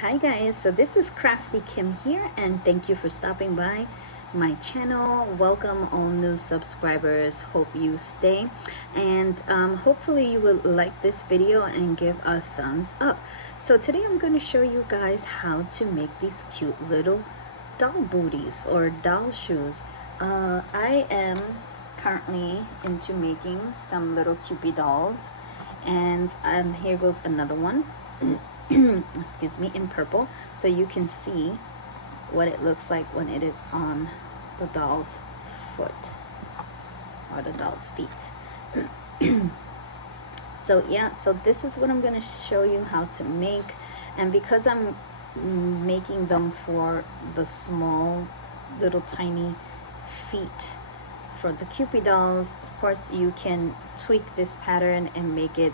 Hi guys, so this is Crafty Kim here, and thank you for stopping by my channel. Welcome all new subscribers, hope you stay, and hopefully you will like this video and give a thumbs up. So today I'm going to show you guys how to make these cute little doll booties or doll shoes. I am currently into making some little Cupid dolls, and here goes another one. Excuse me, in purple, so you can see what it looks like when it is on the doll's foot or the doll's feet. So yeah, so this is what I'm going to show you how to make, and because I'm making them for the small little tiny feet for the Cupid dolls, of course you can tweak this pattern and make it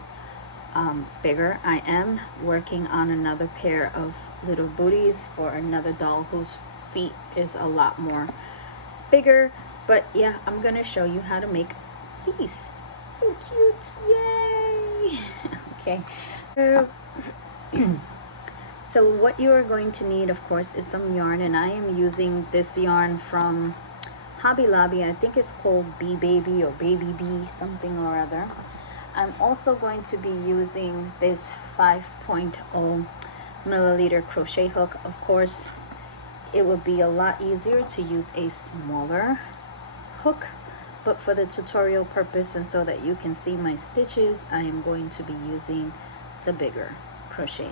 bigger. I am working on another pair of little booties for another doll whose feet is a lot more bigger, but yeah, I'm gonna show you how to make these. So cute, yay! Okay, so so what you are going to need, of course, is some yarn, and I am using this yarn from Hobby Lobby. I think it's called Bee Baby or Baby Bee something or other. I'm also going to be using this 5.0 milliliter crochet hook. Of course, it would be a lot easier to use a smaller hook, but for the tutorial purpose and so that you can see my stitches, I am going to be using the bigger crochet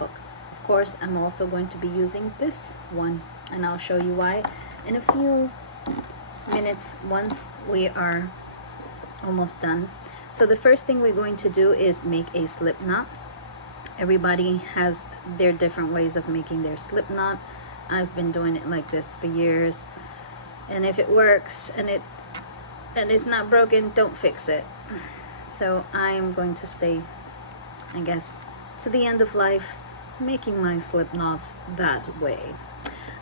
hook. Of course, I'm also going to be using this one, and I'll show you why in a few minutes once we are almost done. So the first thing we're going to do is make a slip knot. Everybody has their different ways of making their slip knot. I've been doing it like this for years, and if it works and it's not broken, don't fix it. So I'm going to stay, I guess, to the end of life making my slip knots that way.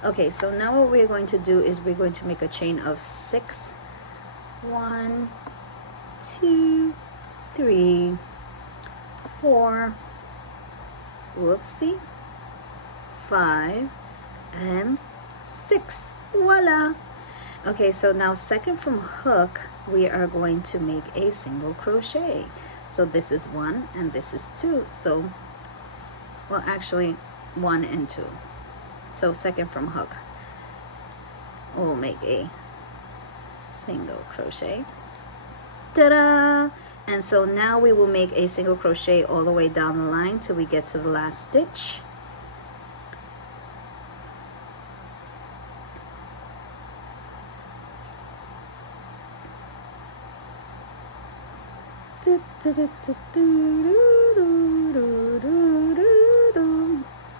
Okay, so now what we're going to do is we're going to make a chain of 6. 1, 2, 3, 4, whoopsie, 5, and 6. Voila! Okay, so now second from hook, we are going to make a single crochet. So this is 1 and this is 2. So, well, actually 1 and 2. So second from hook, we'll make a single crochet. Ta-da! And so now we will make a single crochet all the way down the line till we get to the last stitch.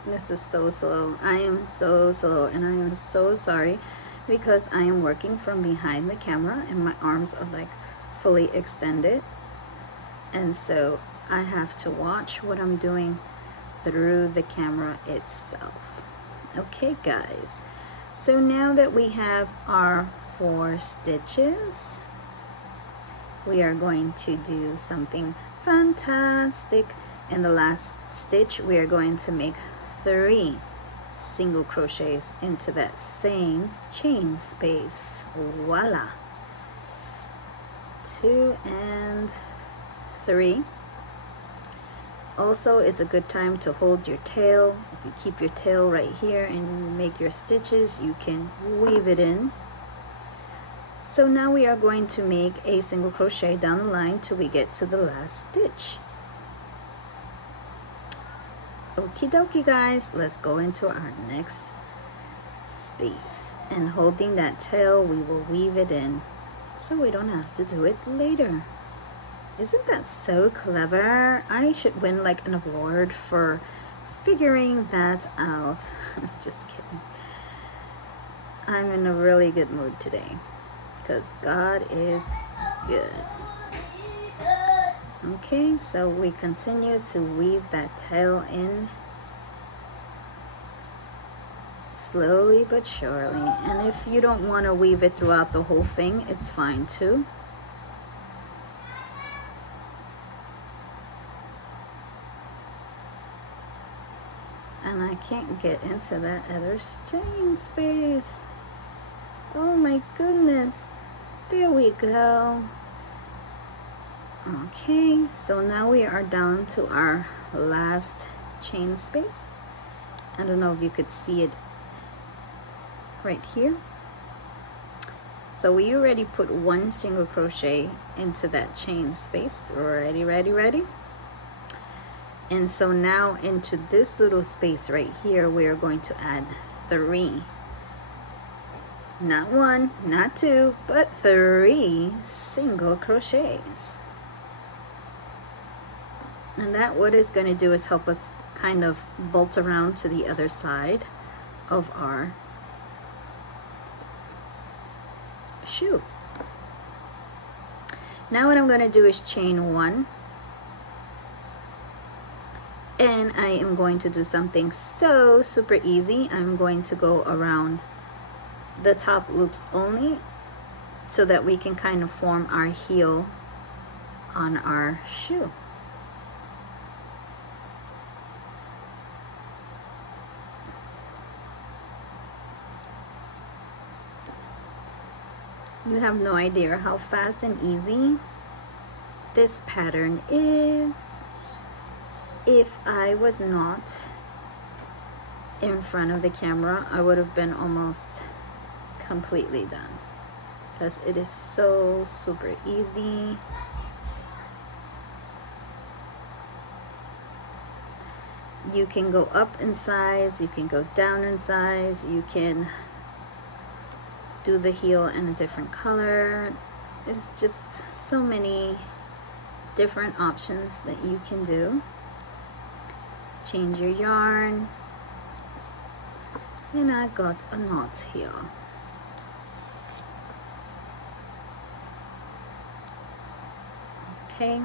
This is so slow. I am so slow, and I am so sorry because I am working from behind the camera and my arms are like fully extended, and so I have to watch what I'm doing through the camera itself. Okay guys, so now that we have our 4 stitches, we are going to do something fantastic. In the last stitch, we are going to make 3 single crochets into that same chain space. Voila! 2 and 3. Also, it's a good time to hold your tail. If you keep your tail right here and make your stitches, you can weave it in. So now we are going to make a single crochet down the line till we get to the last stitch. Okie dokie guys, let's go into our next space, and holding that tail, we will weave it in so we don't have to do it later. Isn't that so clever? I should win like an award for figuring that out. Just kidding. I'm in a really good mood today because God is good. Okay, so we continue to weave that tail in slowly but surely, and if you don't want to weave it throughout the whole thing, it's fine too. and I can't get into that other chain space. Oh my goodness. There we go. Okay, so now we are down to our last chain space. I don't know if you could see it right here. So we already put one single crochet into that chain space. Ready? And so now into this little space right here, we're going to add 3. Not 1, not 2, but 3 single crochets. And that what it's going to do is help us kind of bolt around to the other side of our shoe. Now what I'm going to do is chain 1, and I am going to do something so super easy. I'm going to go around the top loops only so that we can kind of form our heel on our shoe. You have no idea how fast and easy this pattern is. If I was not in front of the camera, I would have been almost completely done, because it is so super easy. You can go up in size, you can go down in size, you can do the heel in a different color. It's just so many different options that you can do. Change your yarn, and I got a knot here. Okay,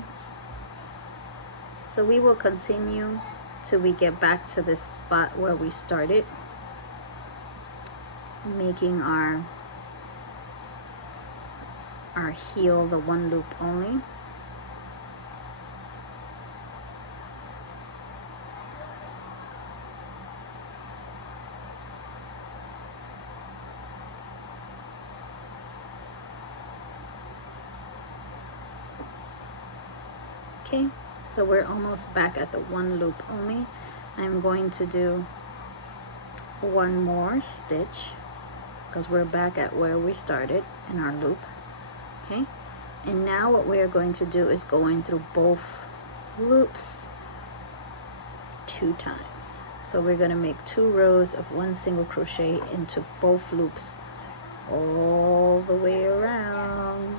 so we will continue till we get back to this spot where we started, making our heel the 1 loop only. Okay, so we're almost back at the 1 loop only. I'm going to do 1 more stitch because we're back at where we started in our loop. Okay, and now what we are going to do is going through both loops 2 times. So we're going to make 2 rows of 1 single crochet into both loops all the way around.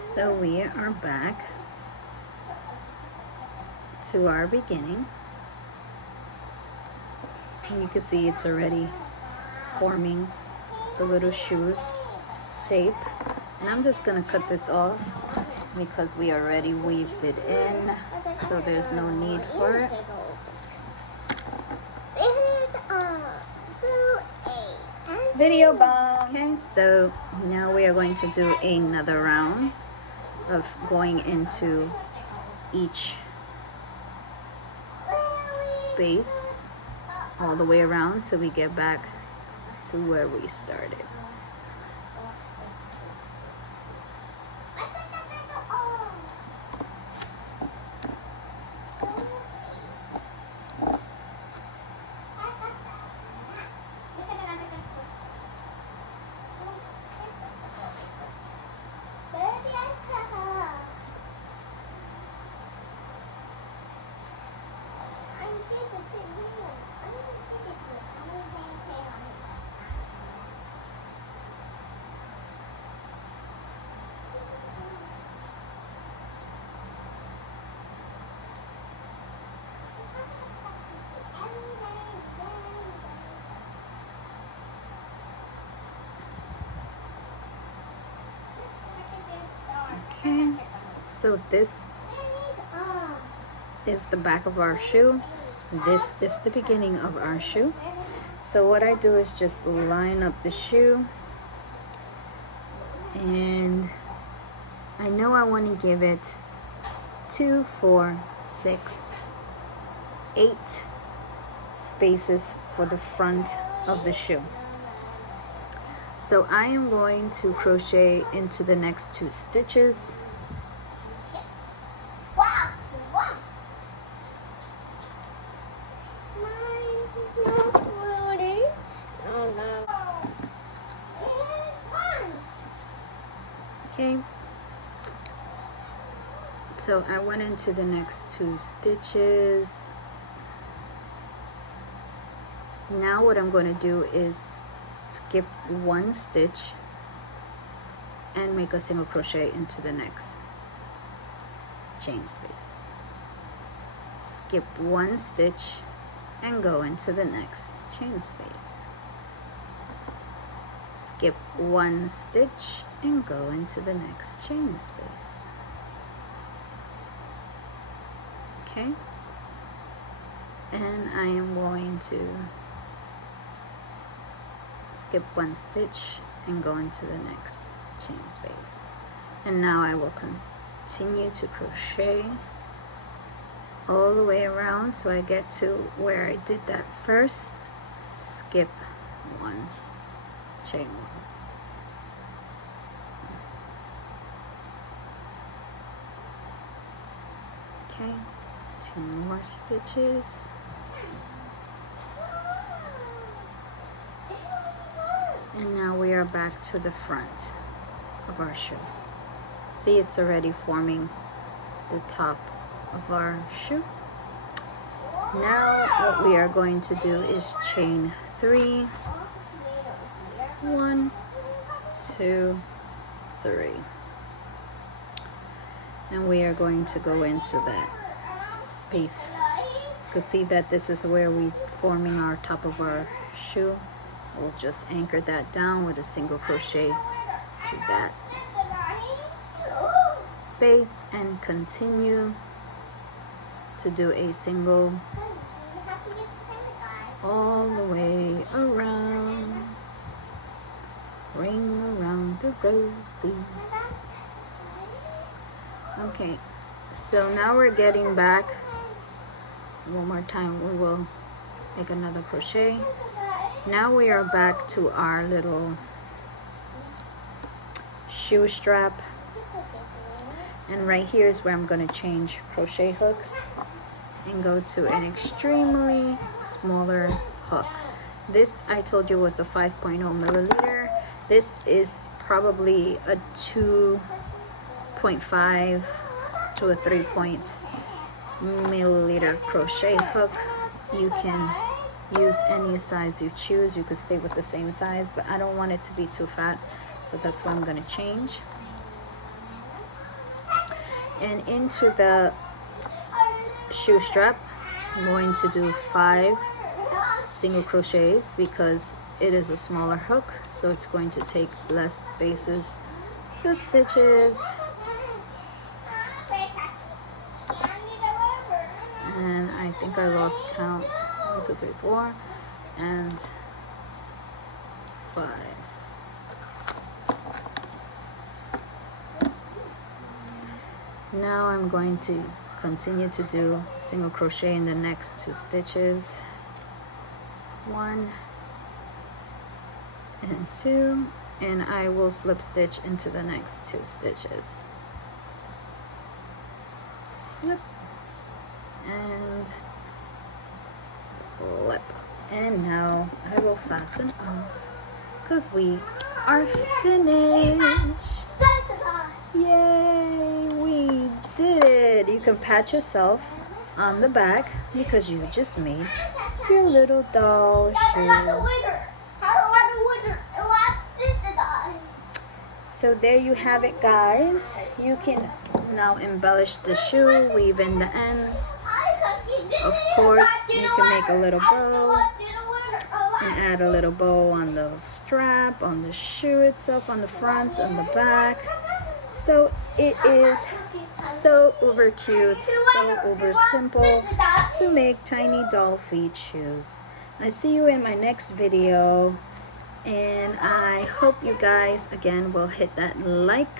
So we are back to our beginning, and you can see it's already forming the little shoe shape, and I'm just going to cut this off because we already weaved it in, so there's no need for it. Video bomb. Okay, so now we are going to do another round of going into each space all the way around till we get back to where we started. Okay, so this is the back of our shoe. This is the beginning of our shoe. So what I do is just line up the shoe, and I know I want to give it 2, 4, 6, 8 spaces for the front of the shoe. So I am going to crochet into the next 2 stitches. Okay, so I went into the next 2 stitches. Now what I'm going to do is skip 1 stitch and make a single crochet into the next chain space. Skip 1 stitch and go into the next chain space. Skip 1 stitch and go into the next chain space. Okay, and I am going to skip 1 stitch and go into the next chain space. And now I will continue to crochet all the way around so I get to where I did that first. Skip 1, chain 1. Okay, 2 more stitches. And now we are back to the front of our shoe. See, it's already forming the top of our shoe. Now what we are going to do is chain 3. 1, 2, 3. And we are going to go into that space. You can see that this is where we're forming our top of our shoe. We'll just anchor that down with a single crochet to that space and continue to do a single all the way around. Ring around the rosy. Okay, so now we're getting back. One more time we will make another crochet. Now we are back to our little shoe strap, and right here is where I'm going to change crochet hooks and go to an extremely smaller hook. This I told you was a 5.0 milliliter. This is probably a 2.5 to a 3 milliliter crochet hook. You can use any size you choose. You could stay with the same size, but I don't want it to be too fat, so that's why I'm going to change. And into the shoe strap, I'm going to do 5 single crochets because it is a smaller hook, so it's going to take less spaces. The stitches, and I think I lost count. 1, 2, 3, 4, and 5. Now I'm going to continue to do single crochet in the next 2 stitches. 1 and 2, and I will slip stitch into the next 2 stitches. Slip and slip, and now I will fasten off because we are finished. Yay, we did it. You can pat yourself on the back because you just made your little doll shoe. So there you have it, guys. You can now embellish the shoe, weave in the ends. Of course, you can make a little bow and add a little bow on the strap, on the shoe itself, on the front, on the back. So it is so uber cute, so uber simple to make tiny doll feet shoes. I see you in my next video, and I hope you guys again will hit that like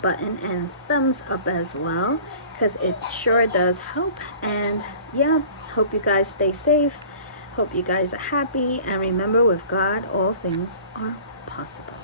button and thumbs up as well, because it sure does help. And yeah, hope you guys stay safe, hope you guys are happy, and remember, with God all things are possible.